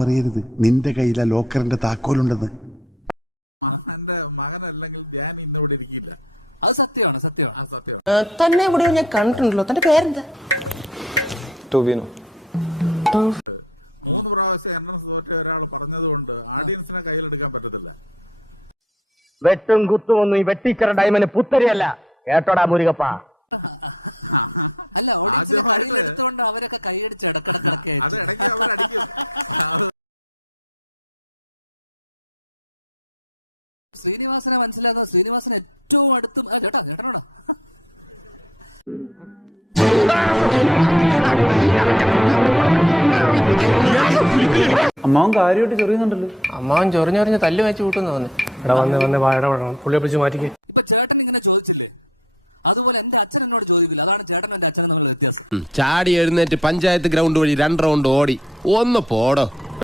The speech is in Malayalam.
പറയരുത്, നിന്റെ കയ്യിലെ ലോക്കറിന്റെ താക്കോലുണ്ടെന്ന്. തന്നെ ഇവിടെ ഞാൻ കണ്ടിട്ടുണ്ടല്ലോ. തന്റെ പേരെന്താ? ടോവിനോ. വെട്ടും കുത്തും ഒന്നും ഈ വെട്ടിച്ചറ ഡയമന് പുത്തരിയല്ല, കേട്ടോടാ മുരുകപ്പ. ശ്രീനിവാസനെ മനസ്സിലാക്കുന്നത് ശ്രീനിവാസൻ ഏറ്റവും അടുത്തും കേട്ടോ കേട്ടോ. അമ്മാവൻ കാര്യമായിട്ട് ചൊറിയുന്നുണ്ടല്ലോ. അമ്മാവൻ ചൊറിഞ്ഞൊറിഞ്ഞ് തല്ലു വെച്ച് കൂട്ടുന്നു തോന്നി. പുള്ളിയെ പിടിച്ച് മാറ്റിക്കേ. ഇപ്പൊ ചേട്ടൻ ഇങ്ങനെ ചോദിച്ചില്ലേ, അതുപോലെ എന്റെ അച്ഛൻ എന്നോട് ചോദിക്കില്ല. അതാണ് ചേട്ടൻ എന്റെ അച്ഛൻ തമ്മിലുള്ള വ്യത്യാസം. ചാടി എഴുന്നേറ്റ് പഞ്ചായത്ത് ഗ്രൗണ്ട് വഴി 2 റൗണ്ട് ഓടി ഒന്ന് പോടോ.